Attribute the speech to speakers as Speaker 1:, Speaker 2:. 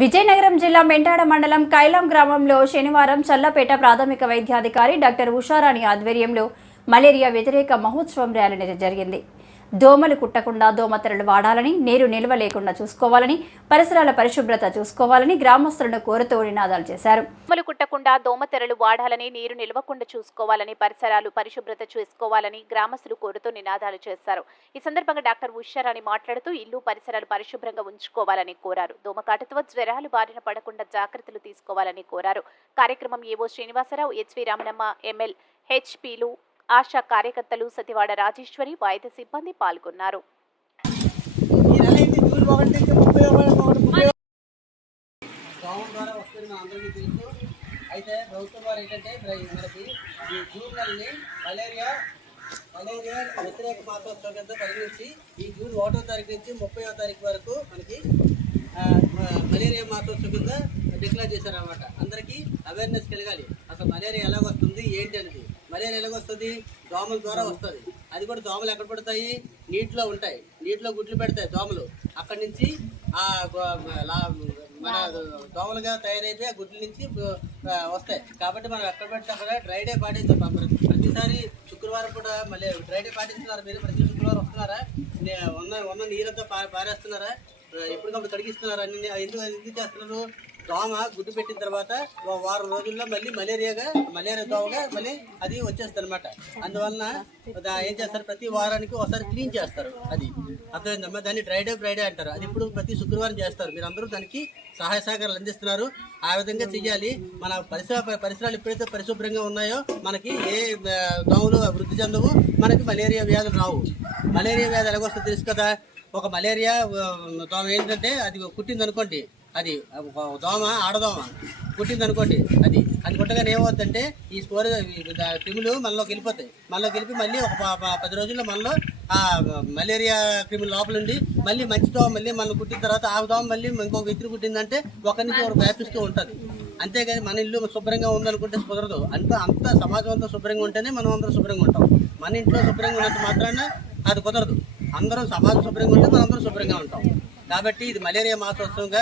Speaker 1: విజయనగరం జిల్లా మెంటాడ మండలం కైలాం గ్రామంలో శనివారం చల్లపేట ప్రాథమిక వైద్యాధికారి డాక్టర్ ఉషారాణి ఆధ్వర్యంలో మలేరియా వ్యతిరేక మహోత్సవం ర్యాలీ జరిగింది. దోమలు కుట్టకుండా దోమతెరలు వాడాలని నీరు నిల్వ లేకుండా చూసుకోవాలని పరిసరాల పరిశుభ్రత చూసుకోవాలని గ్రామస్తులను కోరుతూ నినాదాలు చేశారు.
Speaker 2: దోమలు కుట్టకుండా దోమతెరలు వాడాలని నీరు నిల్వకుండా చూసుకోవాలని పరిసరాలు పరిశుభ్రత చూసుకోవాలని గ్రామస్తులు కోరుతూ నినాదాలు చేశారు. ఈ సందర్భంగా డాక్టర్ ఉషారాణి మాట్లాడుతూ ఇల్లు పరిసరాలు పరిశుభ్రంగా ఉంచుకోవాలని కోరారు. దోమకాటుతో జ్వరాలు బారిన పడకుండా జాగ్రత్తలు తీసుకోవాలని కోరారు. కార్యక్రమం ఏవో శ్రీనివాసరావు హెచ్వి రామనమ్మ ఎంఎల్ హెచ్పిలు ఆశా కార్యకర్తలు సతివాడ రాజేశ్వరి వైద్య సిబ్బంది పాల్గొన్నారు.
Speaker 3: అయితే ద్వారా అందరికీ అయితే ప్రభుత్వం వారు ఏంటంటే మనకి ఈ జూన్ నెలని మలేరియా మలేరియా వ్యతిరేక మాసోత్సవం కింద పరిగణించి ఈ జూన్ ఒకటో తారీఖు నుంచి ముప్పైవ తారీఖు వరకు మనకి మలేరియా మాసోత్సవం కింద డిక్లేర్ చేశారనమాట అందరికీ అవేర్నెస్ కలగాలి. అసలు మలేరియా ఎలా వస్తుంది ఏంటి అనేది మలేరియా ఎలాగ వస్తుంది? దోమల ద్వారా వస్తుంది. అది కూడా దోమలు ఎక్కడ పడతాయి? నీటిలో ఉంటాయి. నీటిలో గుడ్లు పెడతాయి దోమలు. అక్కడి నుంచి ఆ లా- మన దోమలుగా తయారైతే ఆ గుడ్ల నుంచి వస్తాయి. కాబట్టి మనం ఎక్కడ పెడితే అక్కడ డ్రై డే పాటిస్తాం ప్రతిసారి శుక్రవారం కూడా మళ్ళీ డ్రై డే పాటిస్తున్నారు. మీరు ప్రతి శుక్రవారం వస్తున్నారా? ఉన్న ఉన్న నీరంతా పా పారేస్తున్నారా? ఎప్పటికప్పుడు కడిగిస్తున్నారా ఎందుకు ఎందుకు చేస్తున్నారు? దోమ గుడ్డు పెట్టిన తర్వాత వారం రోజుల్లో మళ్ళీ మలేరియాగా మలేరియా దోమగా మళ్ళీ అది వచ్చేస్తుంది అనమాట అందువలన ఏం చేస్తారు? ప్రతి వారానికి ఒకసారి క్లీన్ చేస్తారు అది. అర్థమైందమ్మా? దాన్ని డ్రైడే ఫ్రైడే అంటారు. అది ఇప్పుడు ప్రతి శుక్రవారం చేస్తారు. మీరు అందరూ దానికి సహాయ సహకారాలు అందిస్తున్నారు. ఆ విధంగా చెయ్యాలి. మన పరిసర పరిసరాలు ఎప్పుడైతే పరిశుభ్రంగా ఉన్నాయో మనకి ఏ దోమలు వృద్ధి చెందవు. మనకి మలేరియా వ్యాధులు రావు. మలేరియా వ్యాధి ఎలాగొస్తుందో తెలుసు కదా? ఒక మలేరియా దోమ ఏంటంటే అది కుట్టింది అనుకోండి అది ఒక దోమ ఆడదోమ కుట్టింది అనుకోండి అది. అది కుట్టగానే ఏమవుతుందంటే ఈ స్కోర్ క్రిములు మనలోకి వెళ్ళిపోతాయి. మనలోకి వెళ్ళి మళ్ళీ ఒక పది రోజుల్లో మనలో ఆ మలేరియా క్రిములు లోపల ఉండి మళ్ళీ మంచి దోమ మళ్ళీ మనం కుట్టిన తర్వాత ఆ దోమ మళ్ళీ ఇంకొక వ్యక్తి కుట్టిందంటే ఒకరి నుంచి ఒకరు వ్యాపిస్తూ ఉంటుంది. అంతేగాని మన ఇల్లు శుభ్రంగా ఉందనుకుంటే కుదరదు. అంత అంత సమాజం అంతా శుభ్రంగా ఉంటేనే మనం అందరం శుభ్రంగా ఉంటాం. మన ఇంట్లో శుభ్రంగా ఉన్నంత మాత్రాన అది కుదరదు. అందరం సమాజం శుభ్రంగా ఉంటే మనం అందరం శుభ్రంగా ఉంటాం. కాబట్టి ఇది మలేరియా మాసోత్సవంగా